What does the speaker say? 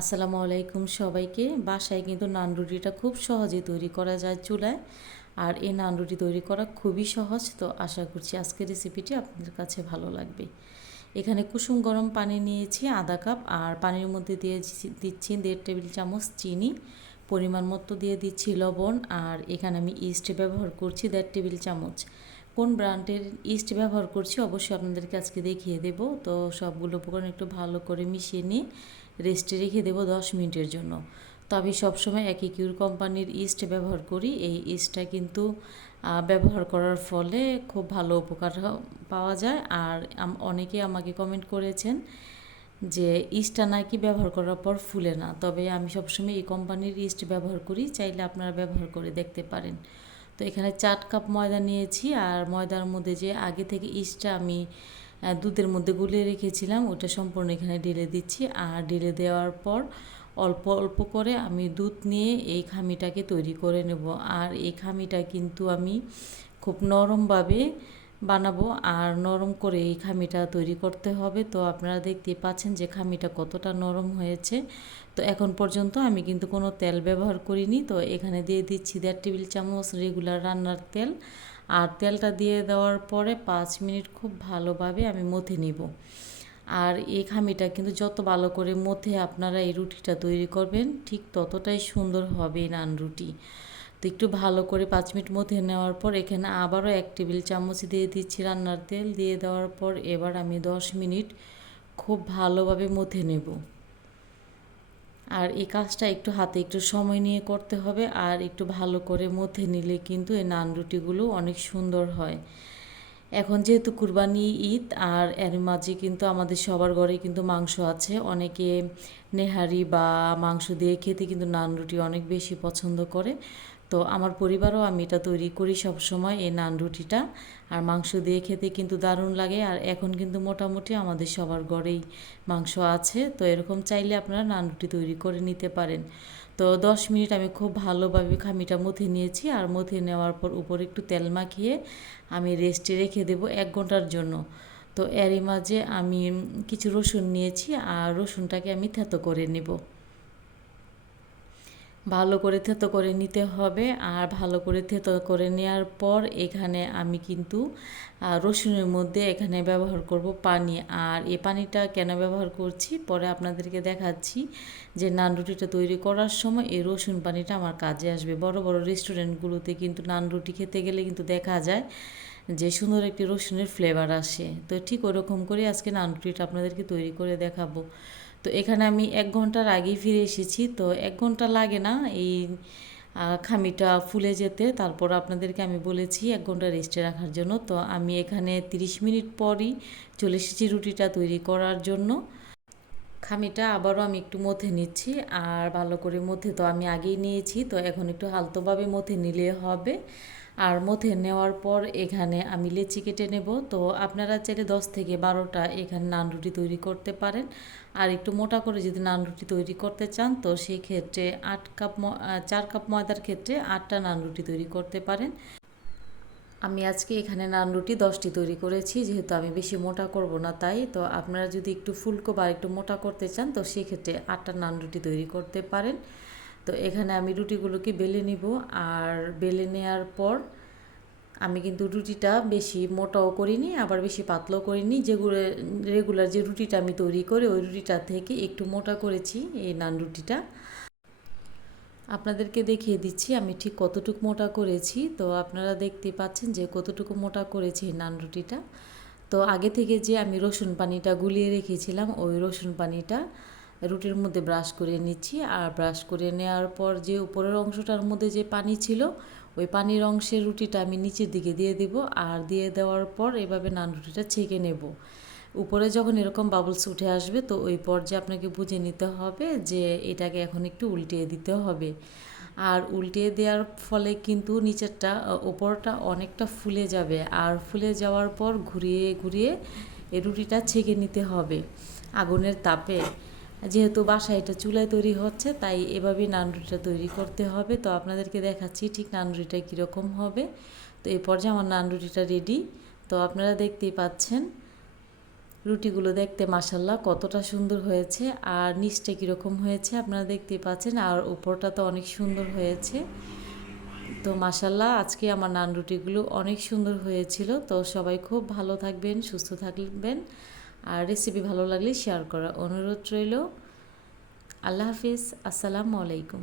আসসালামু আলাইকুম সবাইকে। বাসায় কিন্তু নান রুটিটা খুব সহজে তৈরি করা যায় চুলায়। আর এই নান রুটি তৈরি করা খুবই সহজ, তো আশা করছি আজকের রেসিপিটি আপনাদের কাছে ভালো লাগবে। এখানে কুসুম গরম পানি নিয়েছি আধা কাপ, আর পানির মধ্যে দিয়ে দিচ্ছি দেড় টেবিল চামচ চিনি। পরিমাণ মতো দিয়ে দিচ্ছি লবণ, আর এখানে আমি ইস্ট ব্যবহার করছি দেড় টেবিল চামচ। কোন ব্র্যান্ডের ইস্ট ব্যবহার করছি অবশ্যই আপনাদেরকে আজকে দেখিয়ে দেব। তো সবগুলো উপকরণ একটু ভালো করে মিশিয়ে নিয়ে রেস্টে রেখে দেবো দশ মিনিটের জন্য। তো আমি সবসময় একই কিউর কোম্পানির ইস্ট ব্যবহার করি। এই ইস্টটা কিন্তু ব্যবহার করার ফলে খুব ভালো উপকার পাওয়া যায়। আর অনেকে আমাকে কমেন্ট করেছেন যে ইস্টটা নাকি ব্যবহার করার পর ফুলে না। তবে আমি সবসময় এই কোম্পানির ইস্ট ব্যবহার করি। চাইলে আপনারা ব্যবহার করে দেখতে পারেন। তো এখানে চার কাপ ময়দা নিয়েছি। আর ময়দার মধ্যে যে আগে থেকে ইস্টটা আমি দুধের মধ্যে গুলিয়ে রেখেছিলাম, ওটা সম্পূর্ণ এখানে ঢেলে দিচ্ছি। আর ঢেলে দেওয়ার পর অল্প অল্প করে আমি দুধ নিয়ে এই খামিটাকে তৈরি করে নেব। আর এই খামিটা কিন্তু আমি খুব নরমভাবে বানাবো। আর নরম করে এই খামিটা তৈরি করতে হবে। তো আপনারা দেখতে পাচ্ছেন যে খামিটা কতটা নরম হয়েছে। তো এখন পর্যন্ত আমি কিন্তু কোনো তেল ব্যবহার করিনি। তো এখানে দিয়ে দিচ্ছি দেড় টেবিল চামচ রেগুলার রান্নার তেল। আর তেলটা দিয়ে দেওয়ার পরে পাঁচ মিনিট খুব ভালোভাবে আমি মথে নিব। আর এই খামিটা কিন্তু যত ভালো করে মথে আপনারা এই রুটিটা তৈরি করবেন, ঠিক ততটাই সুন্দর হবে নান রুটি। তো একটু ভালো করে পাঁচ মিনিট মধ্যে নেওয়ার পর এখানে আবারও এক টেবিল চামচ দিয়ে দিচ্ছি রান্নার তেল, দিয়ে দেওয়ার পর এবার আমি দশ মিনিট খুব ভালোভাবে মথে নেব। আর এই কাজটা একটু হাতে একটু সময় নিয়ে করতে হবে আর একটু ভালো করে মধ্যে নিলে কিন্তু এই নান রুটিগুলো অনেক সুন্দর হয়। এখন যেহেতু কুরবানি ঈদ আর এর মাঝে কিন্তু আমাদের সবার ঘরে কিন্তু মাংস আছে, অনেকে নেহারি বা মাংস দিয়ে খেতে কিন্তু নান রুটি অনেক বেশি পছন্দ করে। তো আমার পরিবারও আমি এটা তৈরি করি সব সময় এই নান রুটিটা। আর মাংস দিয়ে খেতে কিন্তু দারুণ লাগে। আর এখন কিন্তু মোটামুটি আমাদের সবার ঘরেই মাংস আছে। তো এরকম চাইলে আপনারা নান রুটি তৈরি করে নিতে পারেন। তো দশ মিনিট আমি খুব ভালোভাবে খামিটা মথে নিয়েছি। আর মথে নেওয়ার পর উপরে একটু তেল মাখিয়ে আমি রেস্টে রেখে দেবো এক ঘণ্টার জন্য। তো এরই মাঝে আমি কিছু রসুন নিয়েছি। আর রসুনটাকে আমি থেতো করে নেব। ভালো করে থেতো করে নিতে হবে। আর ভালো করে থেতো করে নেওয়ার পর এখানে আমি কিন্তু রসুনের মধ্যে এখানে ব্যবহার করব পানি। আর এই পানিটা কেন ব্যবহার করছি? পরে আপনাদেরকে দেখাচ্ছি যে নান রুটিটা তৈরি করার সময় এই রসুন পানিটা আমার কাজে আসবে। বড় বড় রেস্টুরেন্টগুলোতে কিন্তু নান রুটি খেতে গেলে কিন্তু দেখা যায় যে সুন্দর একটি রসুনের ফ্লেভার আসে। তো ঠিক ওরকম করে আজকে নান রুটিটা আপনাদেরকে তৈরি করে দেখাবো। তো এখানে আমি এক ঘণ্টার আগেই ফিরে এসেছি। তো এক ঘণ্টা লাগে না এই খামিটা ফুলে যেতে। তারপর আপনাদেরকে আমি বলেছি এক ঘণ্টা রেস্টে রাখার জন্য। তো আমি এখানে 30 মিনিট পরই চলে এসেছি রুটিটা তৈরি করার জন্য। খামিটা আবারও আমি একটু মথে নিচ্ছি। আর ভালো করে মথে তো আমি আগেই নিয়েছি। তো এখন একটু হালতোভাবে মথে নিলে হবে। আর মধ্যে নেওয়ার পর এখানে আমি লেচি কেটে নেব। তো আপনারা চাইলে দশ থেকে বারোটা এখানে নান রুটি তৈরি করতে পারেন। আর একটু মোটা করে যদি নান রুটি তৈরি করতে চান, তো সেই ক্ষেত্রে আট কাপ চার কাপ ময়দার ক্ষেত্রে আটটা নান রুটি তৈরি করতে পারেন। আমি আজকে এখানে নান রুটি দশটি তৈরি করেছি, যেহেতু আমি বেশি মোটা করব না তাই। তো আপনারা যদি একটু ফুলকো বা একটু মোটা করতে চান, তো সেক্ষেত্রে আটটা নান রুটি তৈরি করতে পারেন। তো এখানে আমি রুটিগুলোকে বেলে নিব আর বেলে নেওয়ার পর আমি কিন্তু রুটিটা বেশি মোটাও করিনি, আবার বেশি পাতলাও করিনি। যেগুলো রেগুলার যে রুটিটা আমি তৈরি করি, ওই রুটিটা থেকে একটু মোটা করেছি এই নান রুটিটা। আপনাদেরকে দেখিয়ে দিচ্ছি, আমি ঠিক কতটুকু মোটা করেছি। তো আপনারা দেখতে পাচ্ছেন যে কতটুকু মোটা করেছি নান রুটিটা। তো আগে থেকে যে আমি রসুন পানিটা গুলিয়ে রেখেছিলাম, ওই রসুন পানিটা রুটির মধ্যে ব্রাশ করে নিচ্ছি। আর ব্রাশ করে নেওয়ার পর যে উপরের অংশটার মধ্যে যে পানি ছিল, ওই পানির অংশের রুটিটা আমি নিচের দিকে দিয়ে দিব। আর দিয়ে দেওয়ার পর এভাবে নান রুটিটা ছেঁকে নেব। উপরে যখন এরকম বাবলস উঠে আসবে, তো ওই পর্যায়ে আপনাকে বুঝে নিতে হবে যে এটাকে এখন একটু উল্টিয়ে দিতে হবে। আর উল্টিয়ে দেওয়ার ফলে কিন্তু নিচেরটা ওপরটা অনেকটা ফুলে যাবে। আর ফুলে যাওয়ার পর ঘুরিয়ে ঘুরিয়ে রুটিটা ছেঁকে নিতে হবে। আগুনের তাপে যেহেতু বাসায় এটা চুলায় তৈরি হচ্ছে, তাই এভাবেই নান রুটিটা তৈরি করতে হবে। তো আপনাদেরকে দেখাচ্ছি ঠিক নান রুটিটা কীরকম হবে। তো এই পর্যায়ে আমার নানরুটিটা রেডি তো আপনারা দেখতেই পাচ্ছেন, রুটিগুলো দেখতে মাসাল্লাহ কতটা সুন্দর হয়েছে আর নিচটা কীরকম হয়েছে আপনারা দেখতেই পাচ্ছেন, আর উপরটা তো অনেক সুন্দর হয়েছে। তো মাসাল্লাহ আজকে আমার নান রুটিগুলো অনেক সুন্দর হয়েছিল। তো সবাই খুব ভালো থাকবেন, সুস্থ থাকবেন। আর রেসিপি ভালো লাগলে শেয়ার করার অনুরোধ রইল। আল্লাহ হাফিজ আসসালামু আলাইকুম।